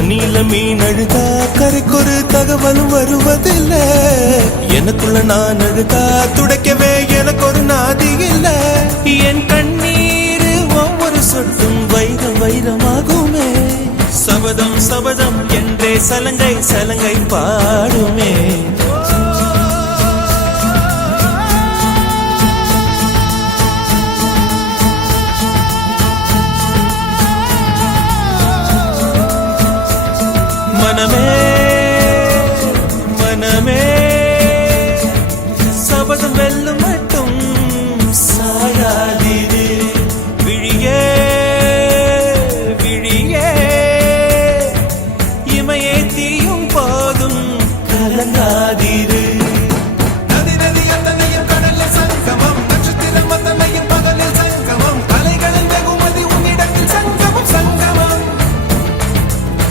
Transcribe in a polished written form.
தண்ணியில மீன் அழுதா கரைக்கொரு தகவலும் வருவதில்ல. எனக்குள்ள நான் அழுதா துடைக்கவே எனக்கு ஒரு நாதி இல்ல. என் கண்ணீர் ஒவ்வொரு சொட்டும் வைரம் வைரமாகுமே. சபதம் சபதம் என்றே சலங்கை சலங்கை பாடுமே.